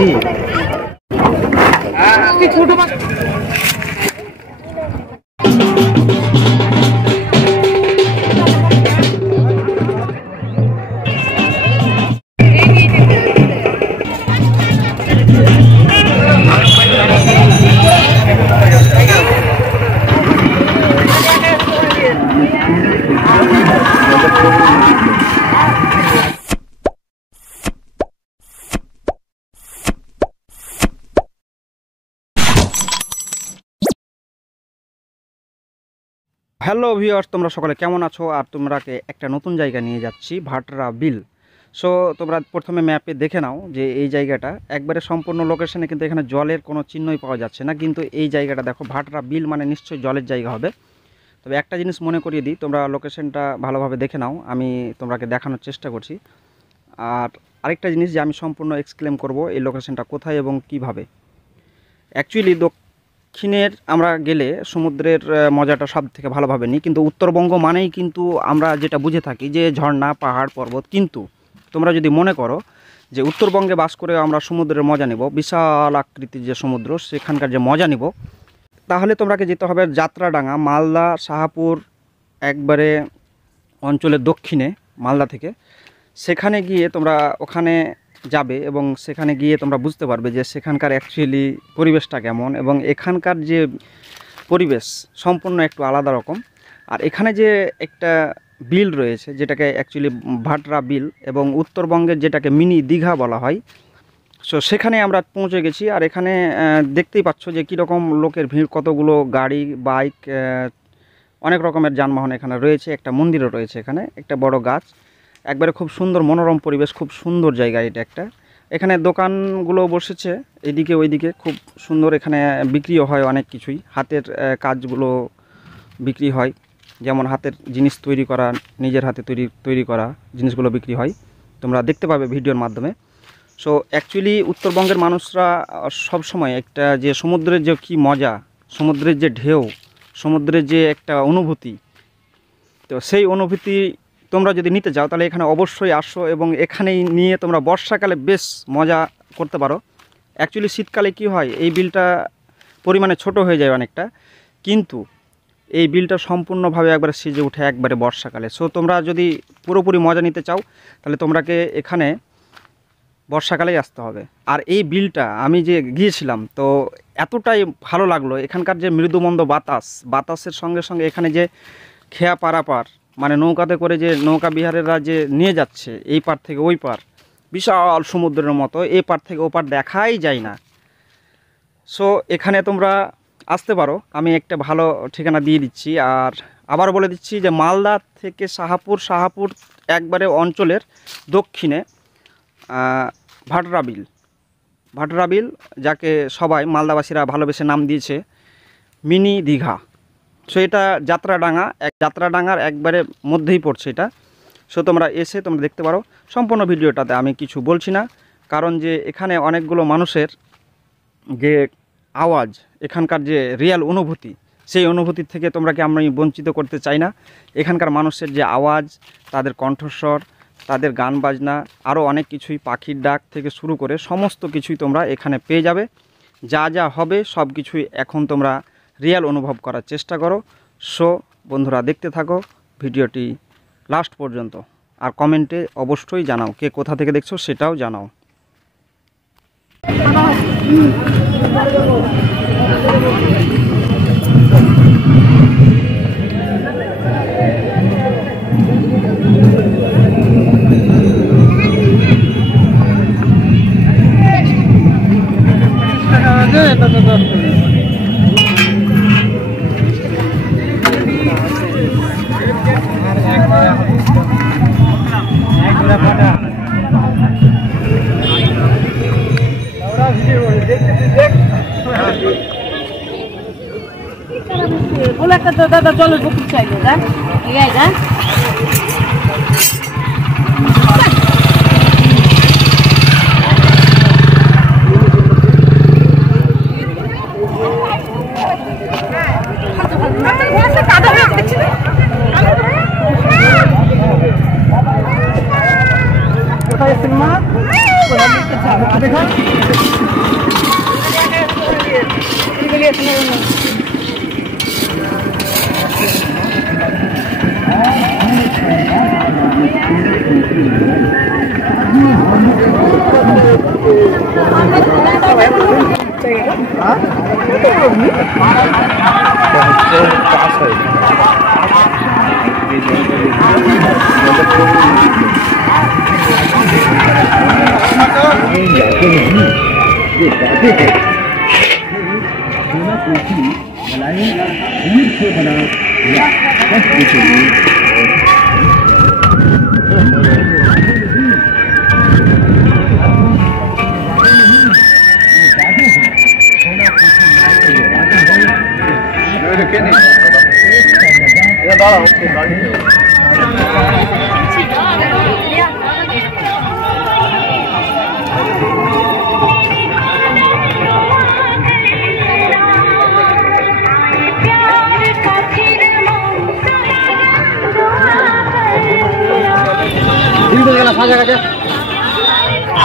যাচ্ছি। ছোট hello viewers, তোমরা সকলে কেমন আছো? আর তোমরাকে একটা নতুন জায়গা নিয়ে যাচ্ছি, ভাটরা বিল। সো তোমরা প্রথমে ম্যাপে দেখে নাও যে এই জায়গাটা একবারে সম্পূর্ণ লোকেশনে, কিন্তু এখানে জলের কোনো চিহ্নই পাওয়া যাচ্ছে না। কিন্তু এই জায়গাটা দেখো, ভাটরা বিল মানে নিশ্চয়ই জলের জায়গা হবে। তবে একটা জিনিস মনে করিয়ে দিই, তোমরা লোকেশনটা ভালোভাবে দেখে নাও, আমি তোমরাকে দেখানোর চেষ্টা করছি। আর আরেকটা জিনিস যে আমি সম্পূর্ণ এক্সপ্লেন করব এই লোকেশনটা কোথায় এবং কিভাবে। অ্যাকচুয়ালি দক্ষিণের আমরা গেলে সমুদ্রের মজাটা সব থেকে ভালোভাবে নিই, কিন্তু উত্তরবঙ্গ মানেই কিন্তু আমরা যেটা বুঝে থাকি যে ঝর্ণা, পাহাড়, পর্বত। কিন্তু তোমরা যদি মনে করো যে উত্তরবঙ্গে বাস করে আমরা সমুদ্রের মজা নেব, বিশাল আকৃতির যে সমুদ্র সেখানকার যে মজা নেব, তাহলে তোমরাকে যেতে হবে যাত্রাডাঙ্গা, মালদা, শাহপুর একবারে অঞ্চলের দক্ষিণে মালদা থেকে। সেখানে গিয়ে তোমরা ওখানে যাবে এবং সেখানে গিয়ে তোমরা বুঝতে পারবে যে সেখানকার অ্যাকচুয়ালি পরিবেশটা কেমন, এবং এখানকার যে পরিবেশ সম্পূর্ণ একটু আলাদা রকম। আর এখানে যে একটা বিল রয়েছে যেটাকে অ্যাকচুয়ালি ভাটরা বিল, এবং উত্তরবঙ্গের যেটাকে মিনি দীঘা বলা হয়। সো সেখানে আমরা পৌঁছে গেছি। আর এখানে দেখতেই পাচ্ছ যে কীরকম লোকের ভিড়, কতগুলো গাড়ি, বাইক, অনেক রকমের যানবাহন এখানে রয়েছে। একটা মন্দিরও রয়েছে এখানে, একটা বড় গাছ, একবারে খুব সুন্দর মনোরম পরিবেশ, খুব সুন্দর জায়গা এটা একটা। এখানে দোকানগুলো বসেছে এদিকে ওইদিকে, খুব সুন্দর। এখানে বিক্রিও হয় অনেক কিছুই, হাতের কাজগুলো বিক্রি হয়, যেমন হাতের জিনিস তৈরি করা, নিজের হাতে তৈরি করা জিনিসগুলো বিক্রি হয়, তোমরা দেখতে পাবে ভিডিওর মাধ্যমে। সো অ্যাকচুয়ালি উত্তরবঙ্গের মানুষরা সব সময় একটা যে সমুদ্রের যে কী মজা, সমুদ্রের যে ঢেউ, সমুদ্রের যে একটা অনুভূতি, তো সেই অনুভূতি তোমরা যদি নিতে চাও তাহলে এখানে অবশ্যই আসো, এবং এখানেই নিয়ে তোমরা বর্ষাকালে বেশ মজা করতে পারো। অ্যাকচুয়ালি শীতকালে কি হয়, এই বিলটা পরিমাণে ছোট হয়ে যায় অনেকটা, কিন্তু এই বিলটা সম্পূর্ণভাবে একবারে সেজে উঠে একবারে বর্ষাকালে। সো তোমরা যদি পুরোপুরি মজা নিতে চাও তাহলে তোমরাকে এখানে বর্ষাকালেই আসতে হবে। আর এই বিলটা আমি যে গিয়েছিলাম, তো এতটাই ভালো লাগলো, এখানকার যে মৃদুমন্দ বাতাসের সঙ্গে সঙ্গে এখানে যে খেয়া পারাপার, মানে নৌকাতে করে যে নৌকা বিহারেরা যে নিয়ে যাচ্ছে এই পার থেকে ওই পার, বিশাল সমুদ্রের মতো, এই পার থেকে ও পার দেখাই যায় না। সো এখানে তোমরা আসতে পারো, আমি একটা ভালো ঠিকানা দিয়ে দিচ্ছি। আর আবার বলে দিচ্ছি যে মালদা থেকে শাহপুর একবারে অঞ্চলের দক্ষিণে ভাটরা বিল, যাকে সবাই মালদাবাসীরা ভালোবেসে নাম দিয়েছে মিনি দীঘা। সো এটা যাত্রাডাঙ্গার একবারে মধ্যেই পড়ছে এটা। সো তোমরা এসে তোমরা দেখতে পারো সম্পূর্ণ ভিডিওটাতে। আমি কিছু বলছি না, কারণ যে এখানে অনেকগুলো মানুষের যে আওয়াজ, এখানকার যে রিয়াল অনুভূতি, সেই অনুভূতির থেকে তোমরাকে আমি বঞ্চিত করতে চাই না। এখানকার মানুষের যে আওয়াজ, তাদের কণ্ঠস্বর, তাদের গান বাজনা, আরও অনেক কিছুই, পাখির ডাক থেকে শুরু করে সমস্ত কিছুই তোমরা এখানে পেয়ে যাবে। যা যা হবে সব কিছুই এখন তোমরা রিয়াল অনুভব করার চেষ্টা করো। সো বন্ধুরা, দেখতে থাকো ভিডিওটি লাস্ট পর্যন্ত, আর কমেন্টে অবশ্যই জানাও কে কোথা থেকে দেখছো, সেটাও জানাও। बोला का तो दादा चलो बुक चाहिए ना ये ना Kita filmar आ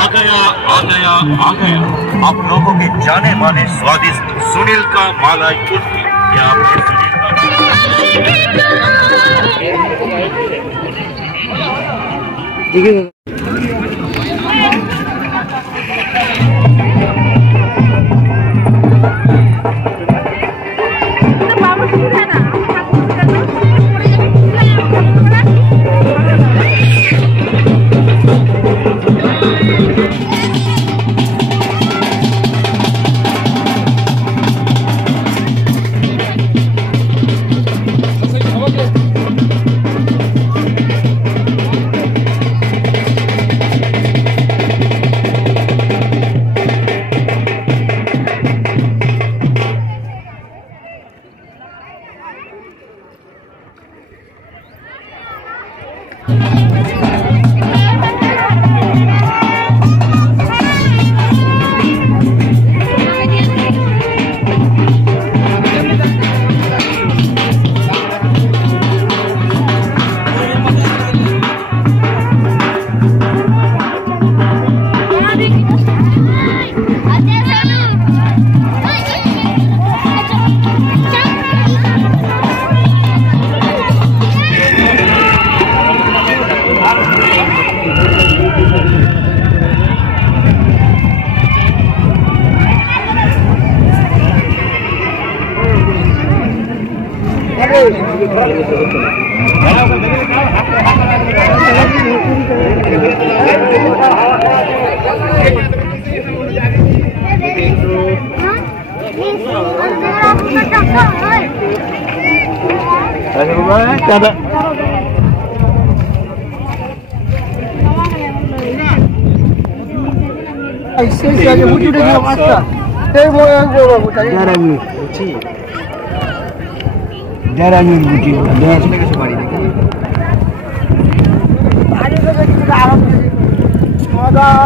गया आप लोगों के जाने माने स्वादिष्ट सुनील का मलाई कुल्फी। क्या आपने सुनील का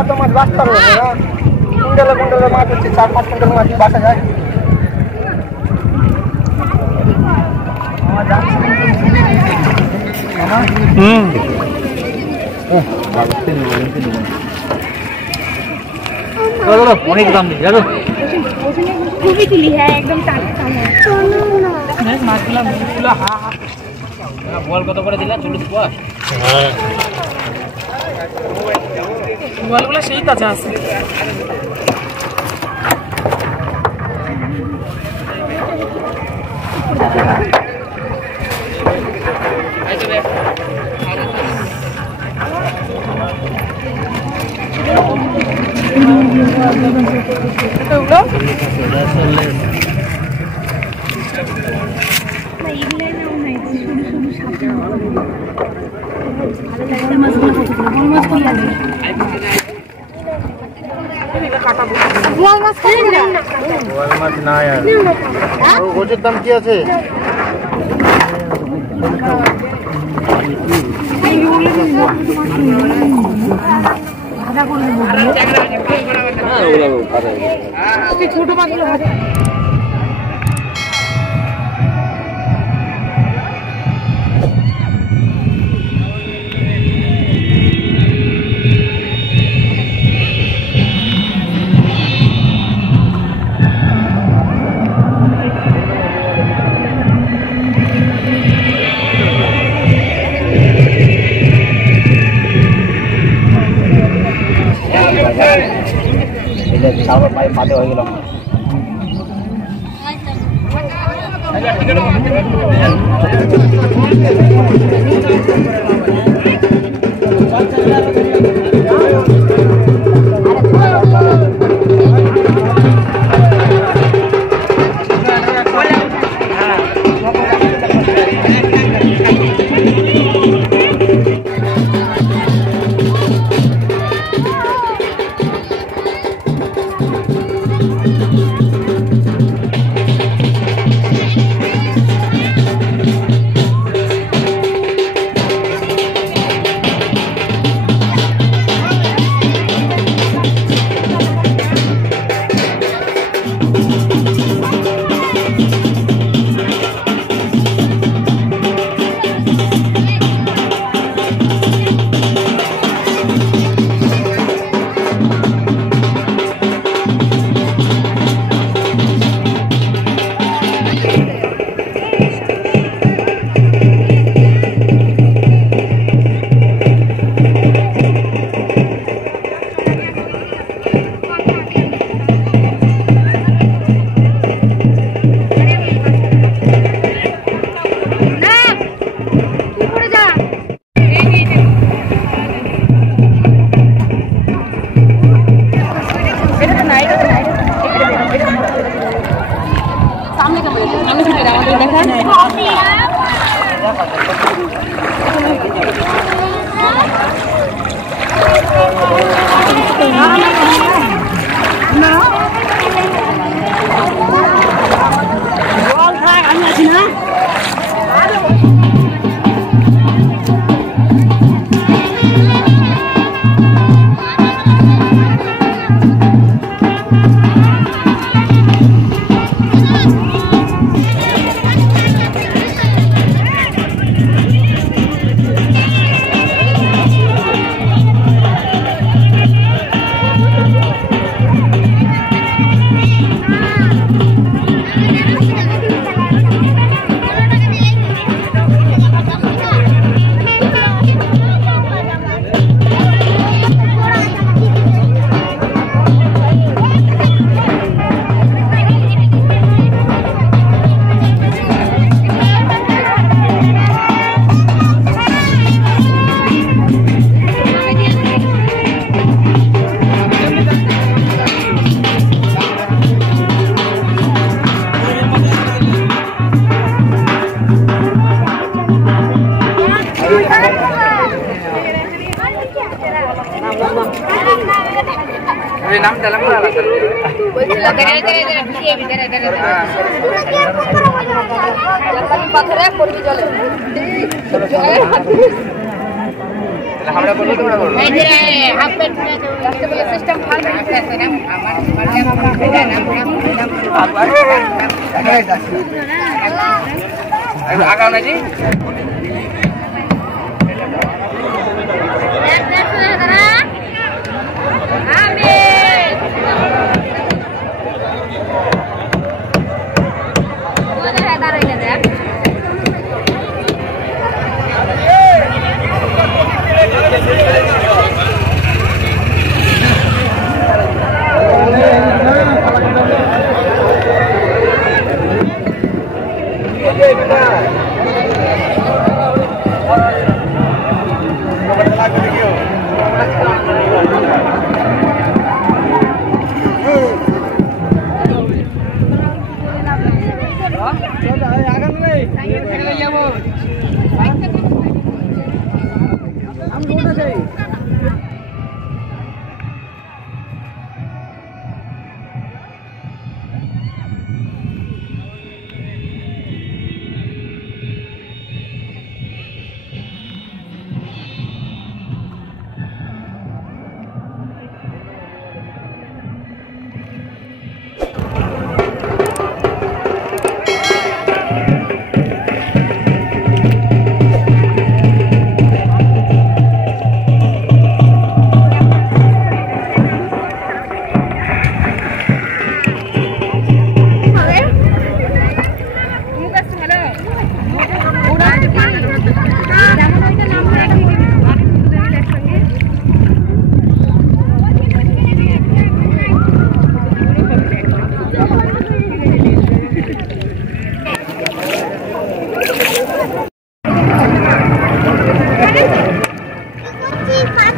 তোমার রাস্তা রয়েছে না কুইন্টালে কুইন্টালে মাছ হচ্ছে 4-5 কুইন্টাল মাছ বাসা যায় অনেক দাম নেই জানো খুবই তুলি হ্যাঁ একদম টাটকা মাছ মাছগুলো হা হা বল কত করে দিলা 40 পাস হ্যাঁ বলগুলো সেই তাজা আছে গোছের দাম কি আছে ছোট মাছগুলো তারপর পায়ে ফাঁদে হয়ে গেলাম।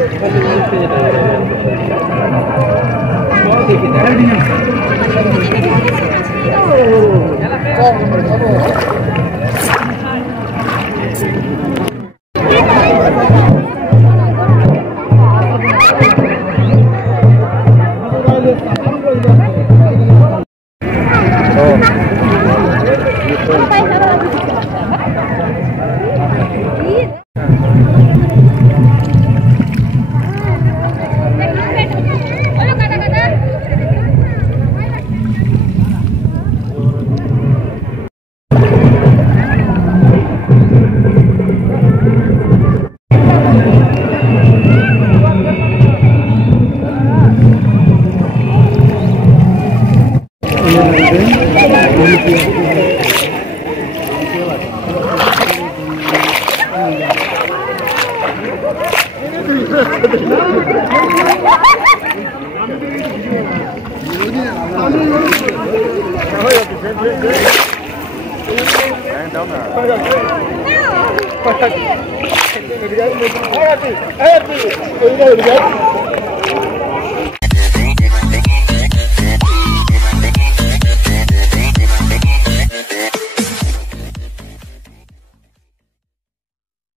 Hey,